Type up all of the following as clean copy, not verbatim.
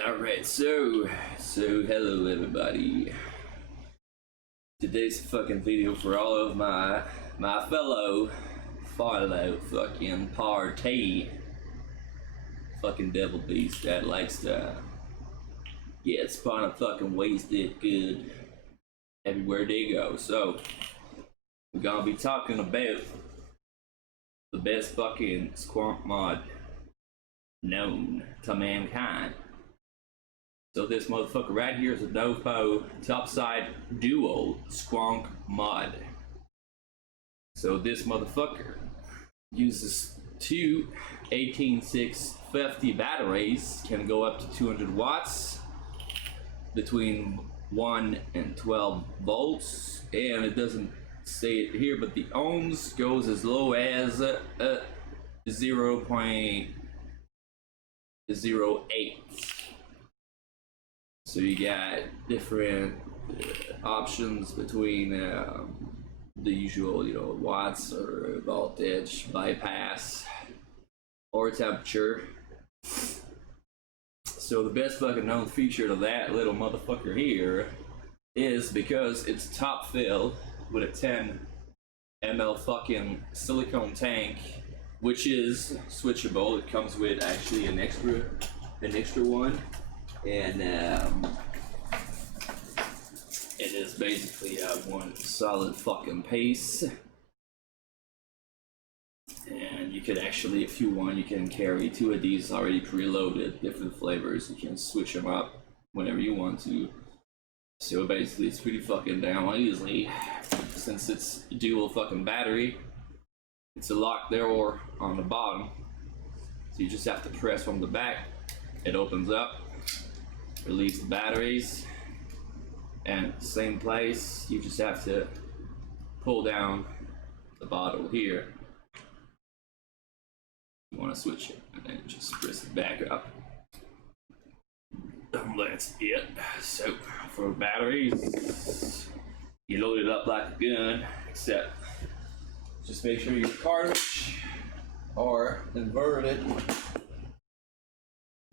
Alright, so hello everybody. Today's fucking video for all of my fellow fucking parTy fucking devil beast that likes to get spawn and fucking waste it good everywhere they go. So we're gonna be talking about the best fucking squonk mod known to mankind. So this motherfucker right here is a dovpo topside duo squonk mod. So this motherfucker uses two 18650 batteries, can go up to 200 watts, between 1 and 12 volts, and it doesn't say it here, but the ohms goes as low as 0.08. So you got different options between the usual, watts or voltage, bypass, or temperature. So the best fucking known feature to that little motherfucker here is because it's top filled with a 10 ml fucking silicone tank, which is switchable. It comes with actually an extra one. And it is basically one solid fucking piece, and you could actually, if you want, you can carry two of these already preloaded, different flavors. You can switch them up whenever you want to. So basically it's pretty fucking damn easy, since it's dual fucking battery. It's a lock door on the bottom, so you just have to press from the back. It opens up, release the batteries, and same place, you just have to pull down the bottle here. You want to switch it, and then just press it back up. That's it. So for batteries, you load it up like a gun, except just make sure your cartridge are inverted,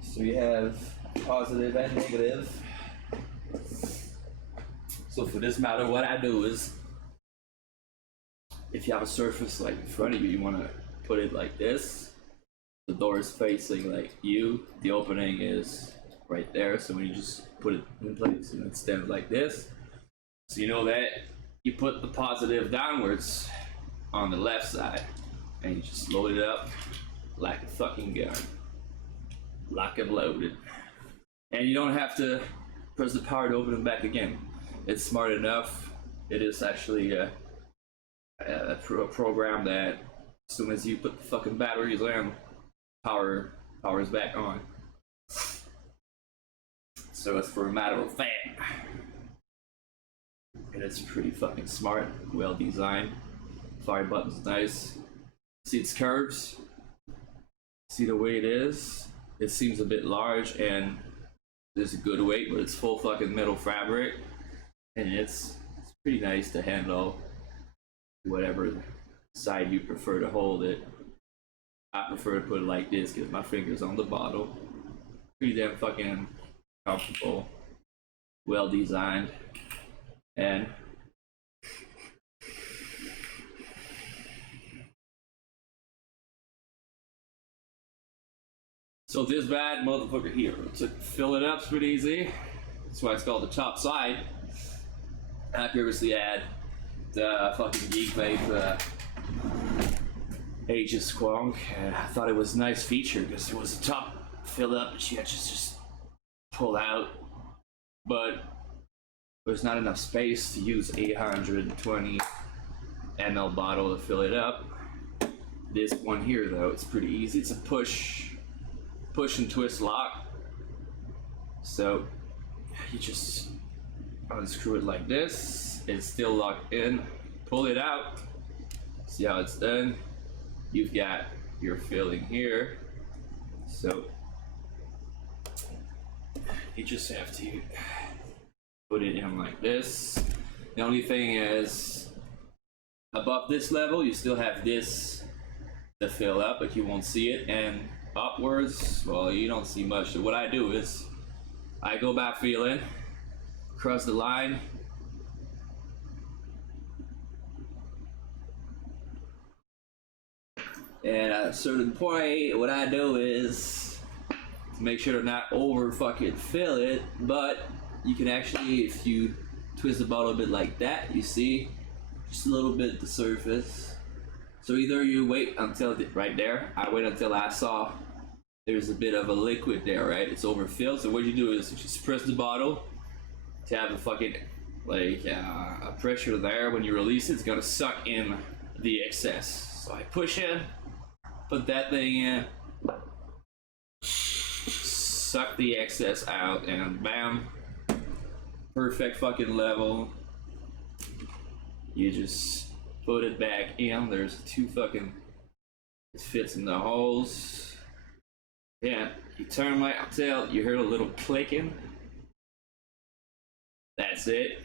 so you have positive and negative. So for this matter, what I do is, if you have a surface like in front of you, you want to put it like this. The door is facing like you, the opening is right there, so when you just put it in place and it stands like this, so you know that you put the positive downwards on the left side, and you just load it up like a fucking gun, lock and loaded. And you don't have to press the power to open it back again. It's smart enough. It is actually a program that as soon as you put the fucking batteries in, power is back on. So it's for a matter of fact. And it's pretty fucking smart, well designed. Fire button's nice. See its curves? See the way it is? It seems a bit large, and there's a good weight, but it's full fucking metal fabric, and it's pretty nice to handle whatever side you prefer to hold it. I prefer to put it like this, get my fingers on the bottle. Pretty damn fucking comfortable, well designed, and so this bad motherfucker here, to fill it up's pretty easy. That's why it's called the topside. I previously had the fucking geekvape Aegis squonk, and I thought it was a nice feature because it was a top filled up and she had to just pull out, but there's not enough space to use 820 ml bottle to fill it up. This one here though, it's pretty easy. It's a push and twist lock, so you just unscrew it like this. It's still locked in. Pull it out, see how it's done. You've got your filling here, so you just have to put it in like this. The only thing is, above this level you still have this to fill up, but you won't see it, and upwards, well, you don't see much. So what I do is I go by feeling, cross the line. And at a certain point, what I do is to make sure to not over fucking fill it, but you can actually, if you twist the bottle a bit like that, you see just a little bit at the surface. So either you wait until right there, I wait until I saw there's a bit of a liquid there, right? It's overfilled. So what you do is you just press the bottle to have a fucking like a pressure there. When you release it, it's gonna suck in the excess. So I push in, put that thing in, suck the excess out, and bam, perfect fucking level. You just put it back in. There's two fucking, it fits in the holes. Yeah, you turn right until you hear a little clicking. That's it.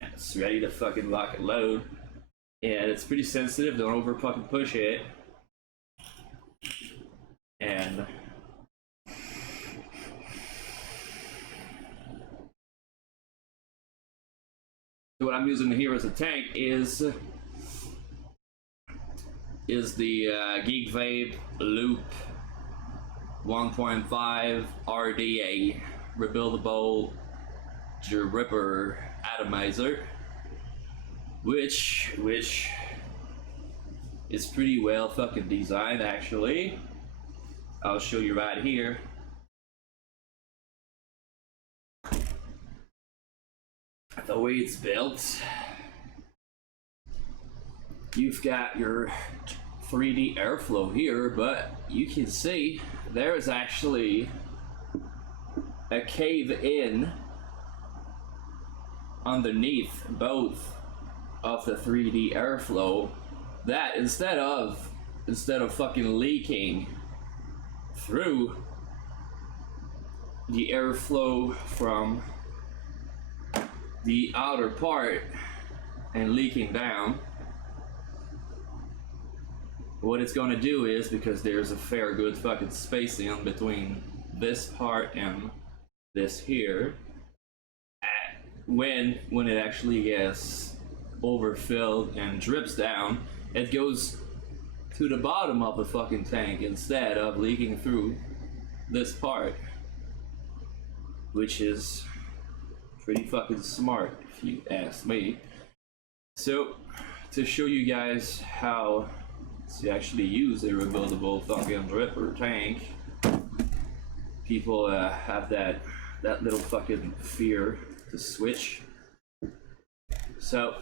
It's ready to fucking lock and load. And it's pretty sensitive, don't over fucking push it. And what I'm using here as a tank is the geekvape loop 1.5 RDA rebuildable dripper atomizer, which is pretty well fucking designed actually. I'll show you right here. The way it's built, you've got your 3D airflow here, but you can see there is actually a cave in underneath both of the 3D airflow that instead of fucking leaking through the airflow from the outer part and leaking down, what it's going to do is, because there's a fair good fucking spacing between this part and this here, when it actually gets overfilled and drips down, it goes to the bottom of the fucking tank instead of leaking through this part, which is pretty fucking smart if you ask me. So to show you guys how to actually use a rebuildable fucking dripper tank, people have that little fucking fear to switch. So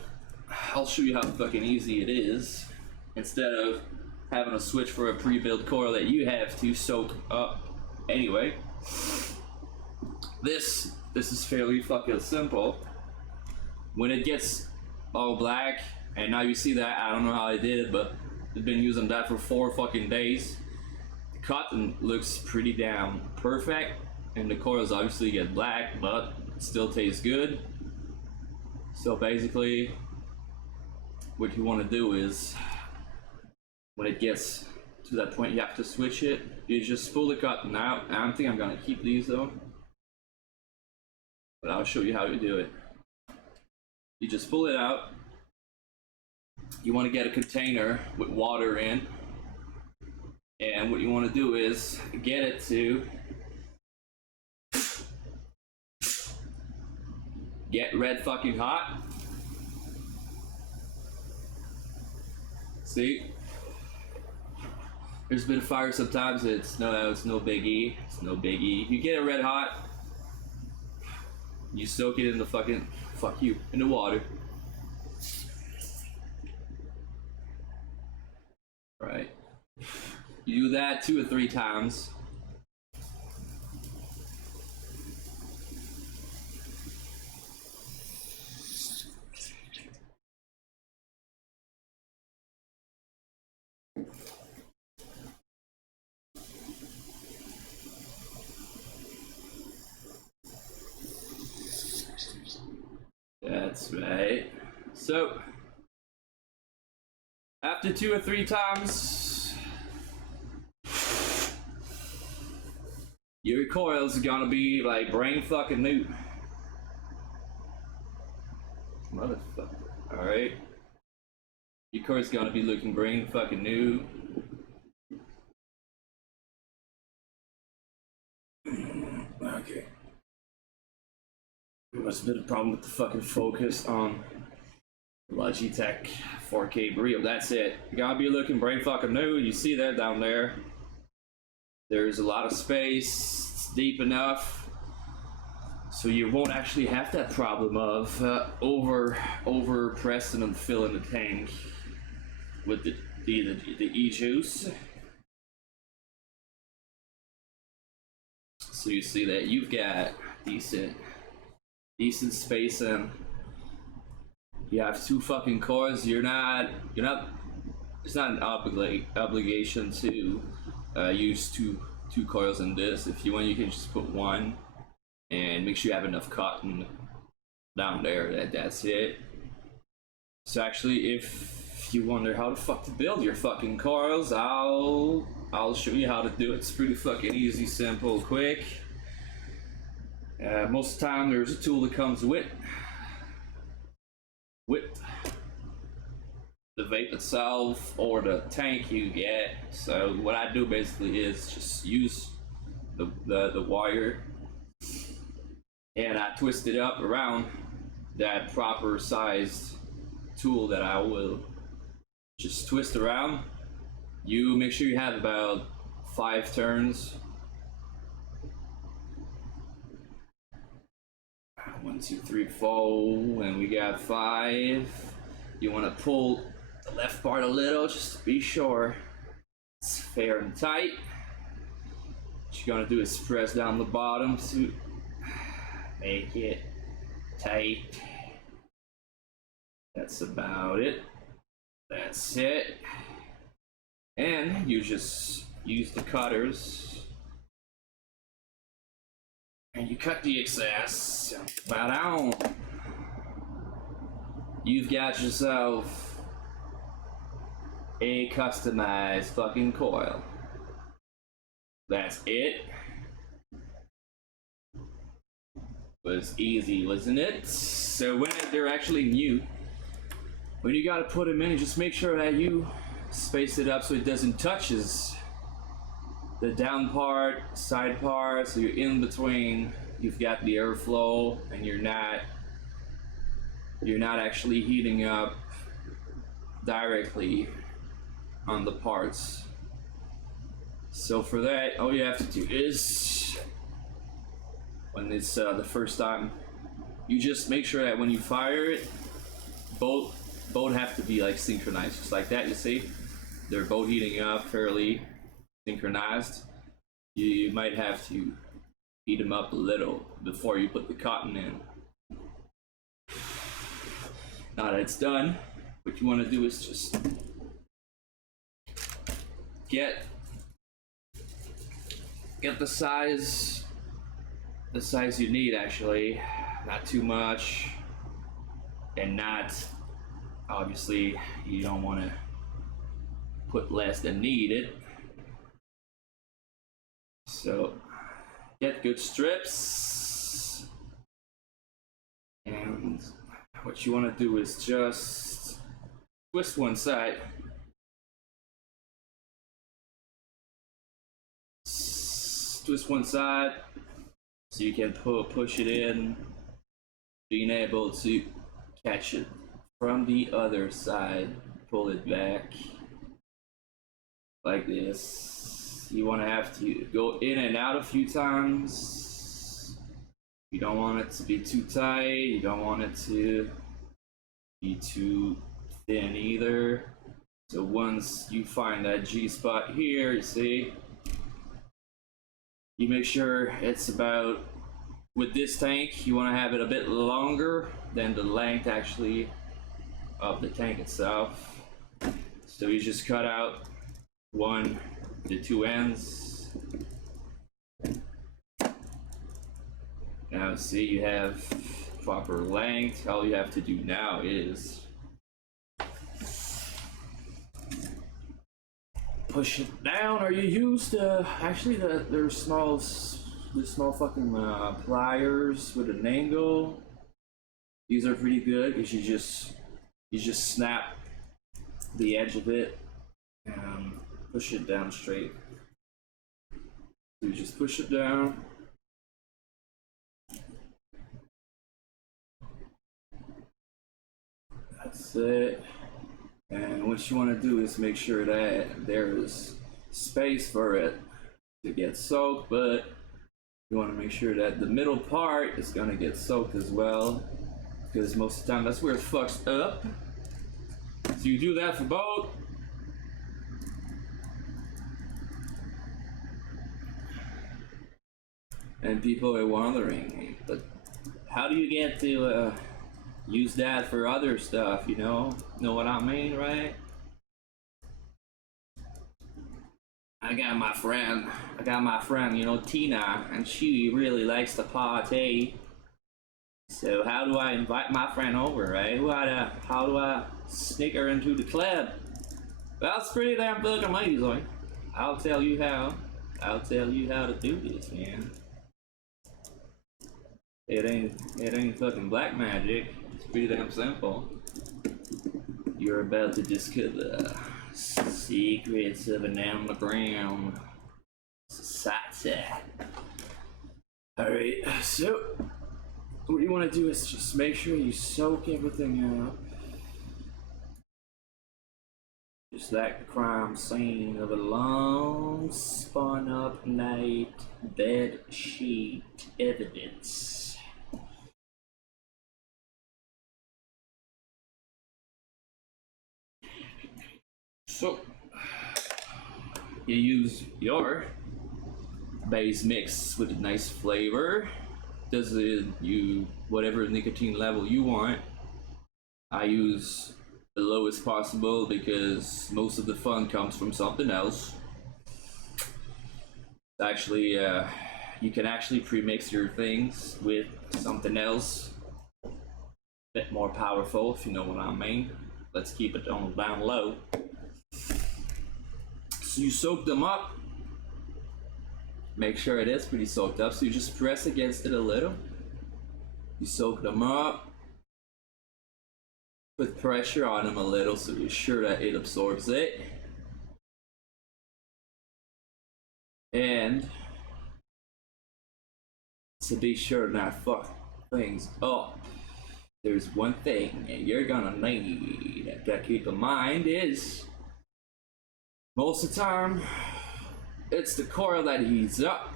I'll show you how fucking easy it is. Instead of having a switch for a pre-built coil that you have to soak up anyway, this is fairly fucking simple. When it gets all black, and now you see that, I don't know how I did it, but I've been using that for 4 fucking days. The cotton looks pretty damn perfect, and the coils obviously get black, but it still tastes good. So basically, what you want to do is, when it gets to that point you have to switch it, you just pull the cotton out. I don't think I'm gonna keep these though, but I'll show you how you do it. You just pull it out. You want to get a container with water in, and what you want to do is get it to get red fucking hot. See, there's been a fire sometimes. It's no biggie. It's no biggie. You get it red hot, you soak it in the fucking in the water. Right. You do that 2 or 3 times. That's right. So after 2 or 3 times, your coils are gonna be like brain fucking new. Motherfucker. Alright. Your coil's gonna be looking brain fucking new. Okay. Must have been a problem with the fucking focus on Logitech 4K reel. That's it. You gotta be looking brain fucking new. You see that down there. There's a lot of space. It's deep enough. So you won't actually have that problem of over pressing and filling the tank with the e-juice. So you see that you've got decent spacing. You have 2 fucking cores. It's not an obligation to use two coils in this. If you want, you can just put 1 and make sure you have enough cotton down there. That's it. So actually, if you wonder how the fuck to build your fucking coils, I'll show you how to do it. It's pretty fucking easy, simple, quick. Most of the time, there's a tool that comes with the vape itself or the tank you get. So what I do basically is just use the wire and I twist it up around that proper sized tool that I will just twist around. You make sure you have about 5 turns. 1, 2, 3, 4, and we got 5. You want to pull the left part a little just to be sure it's fair and tight. What you're gonna do is press down the bottom to make it tight. That's about it. That's it. And you just use the cutters and you cut the excess. Bow down. You've got yourself a customized fucking coil. That's it. Was easy, wasn't it? So when they're actually new, when you gotta put them in, just make sure that you space it up so it doesn't touches the down part, side part, so you're in between. You've got the airflow, and you're not actually heating up directly on the parts. So for that, all you have to do is, when it's the first time, you just make sure that when you fire it, both have to be like synchronized, just like that. You see, they're both heating up fairly synchronized. You might have to heat them up a little before you put the cotton in. Now that it's done, what you want to do is just get the size you need, actually, not too much, and not, obviously, you don't want to put less than needed. So get good strips, and what you want to do is just twist one side, so you can push it in, being able to catch it from the other side, pull it back like this. You want to have to go in and out a few times. You don't want it to be too tight, you don't want it to be too thin either. So once you find that G spot here, you see, you make sure it's about, with this tank, you want to have it a bit longer than the length actually of the tank itself. So you just cut out the 2 ends. Now see, you have proper length. All you have to do now is push it down, or you use there's small the small fucking pliers with an angle. These are pretty good because you just snap the edge of it and push it down straight. So you just push it down. That's it. And what you want to do is make sure that there's space for it to get soaked, but you want to make sure that the middle part is going to get soaked as well, because most of the time that's where it fucks up. So you do that for both. And people are wondering, but how do you get to use that for other stuff, you know? Know what I mean, right? I got my friend, you know, Tina, and she really likes to party. So how do I invite my friend over, right? How do I sneak her into the club? Well, it's pretty damn fucking easy. I'll tell you how. I'll tell you how to do this, man. It ain't fucking black magic. It's pretty damn simple. You're about to discover secrets of an underground society. Alright, so what you want to do is just make sure you soak everything out. Just like the crime scene of a long spun up night bed sheet evidence. So you use your base mix with a nice flavor. Does it you whatever nicotine level you want. I use the lowest possible because most of the fun comes from something else. Actually, you can actually pre-mix your things with something else, a bit more powerful, if you know what I mean. Let's keep it on down low. So you soak them up. Make sure it is pretty soaked up. So you just press against it a little. You soak them up. Put pressure on them a little so you're sure that it absorbs it. And to be sure not fuck things up, there's one thing you're gonna need to keep in mind is most of the time it's the coil that heats up.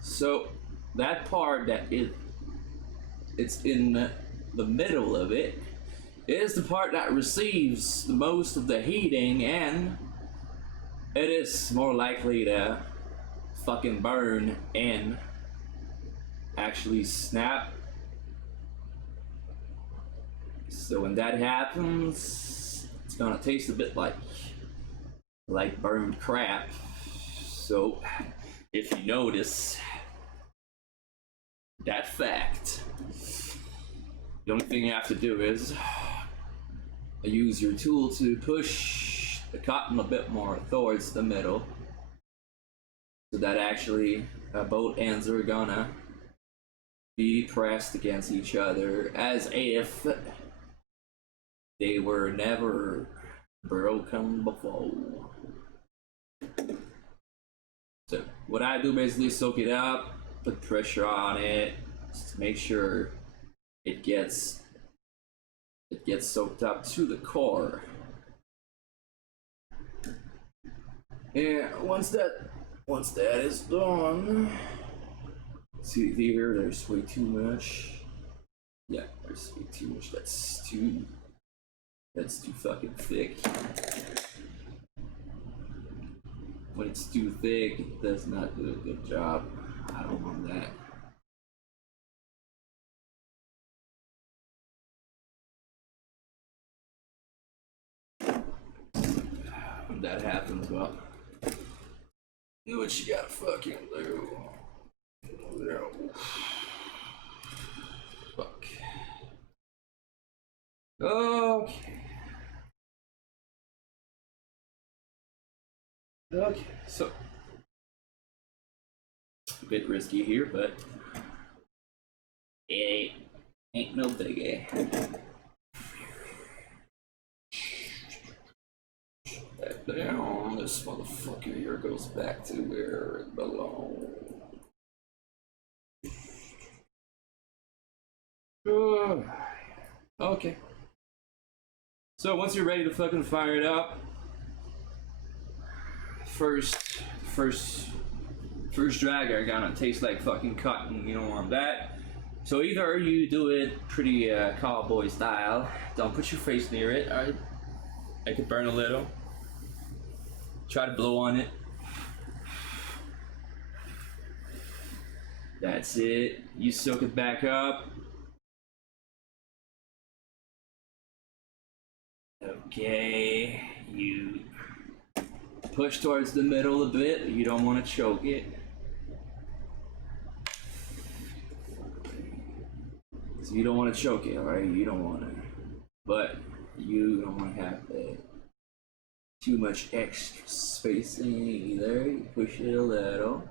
So that part that it's in the middle of it is the part that receives the most of the heating, and it is more likely to fucking burn and actually snap. So when that happens, it's gonna taste a bit like burned crap. So if you notice that fact, the only thing you have to do is use your tool to push the cotton a bit more towards the middle, so that actually both ends are gonna be pressed against each other as if they were never broken before. So what I do basically soak it up, put pressure on it, just to make sure it gets soaked up to the core. And once that is done, see here, there's way too much. Yeah, there's way too much. That's too fucking thick. When it's too thick, it does not do a good job. I don't want that. When that happens, well, do what you gotta fucking do. Fuck. Okay. Okay, so bit risky here, but it ain't no biggie. Back down, this motherfucker here goes back to where it belongs. Okay. So once you're ready to fucking fire it up, first dragger gonna taste like fucking cotton. You don't want that. So either you do it pretty cowboy style. Don't put your face near it. Alright. Make it burn a little. Try to blow on it. That's it. You soak it back up. Okay, you push towards the middle a bit. You don't want to choke it. So you don't want to choke it, alright? You don't want to. But you don't want to have too much extra spacing either. You push it a little.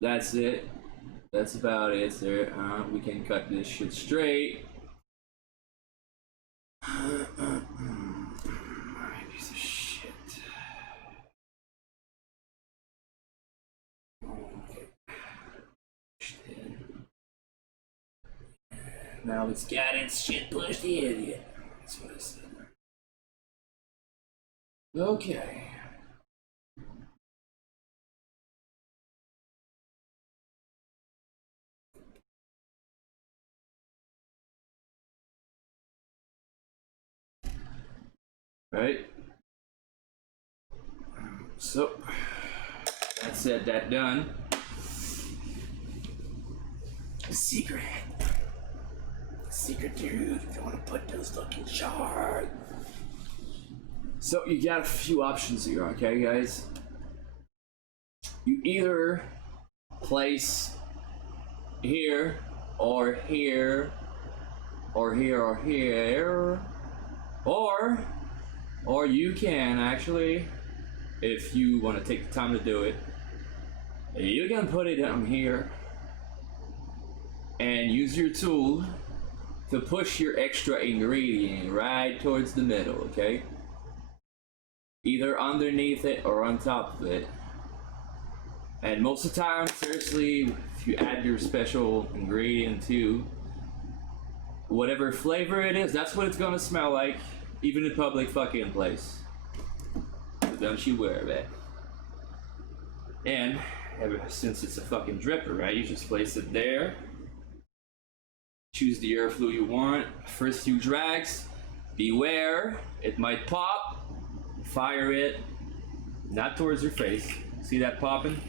That's it. That's about it, sir. We can cut this shit straight. Alright, piece of shit. Okay. Now it's got its shit pushed in. Yeah, that's what I said. Okay. Right? So, that's it, that done. Secret. Secret dude, if you want to put those fucking shards. So you got a few options here, okay guys? You either place here, or here, or here, or here, or you can actually, if you want to take the time to do it, you can put it down here and use your tool to push your extra ingredient right towards the middle, okay? Either underneath it or on top of it. And most of the time, seriously, if you add your special ingredient to whatever flavor it is, that's what it's gonna smell like, even in public fucking place. So don't you worry about it. And since it's a fucking dripper, right, you just place it there. Choose the airflow you want. First few drags, beware, it might pop. Fire it, not towards your face. See that popping?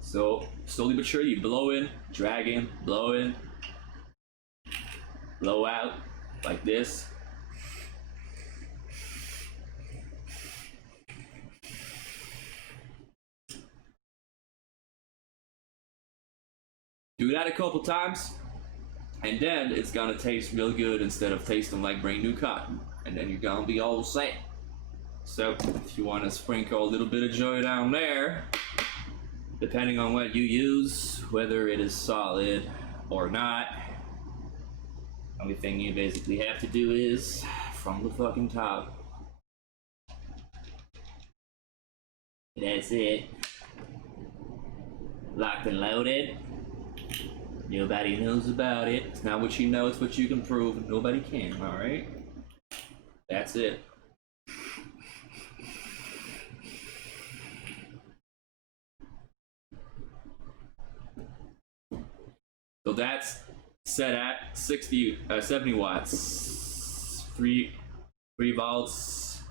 So slowly but surely you blow in, drag in, blow in, blow out, like this. Do that a couple times, and then it's gonna taste real good instead of tasting like brand new cotton. And then you're gonna be all set. So if you want to sprinkle a little bit of joy down there, depending on what you use, whether it is solid or not, only thing you basically have to do is from the fucking top. That's it. Locked and loaded. Nobody knows about it. It's not what you know, it's what you can prove. Nobody can, alright? That's it. So that's set at 70 watts, 3 volts,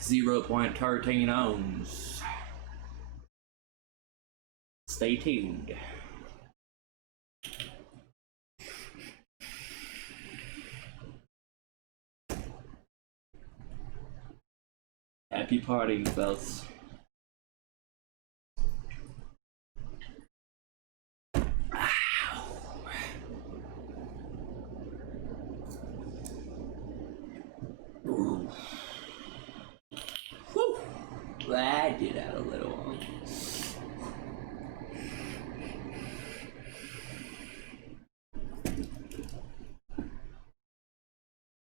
0.13 ohms. Stay tuned. Happy partying, fellas. Ooh. Well, I did have a little one.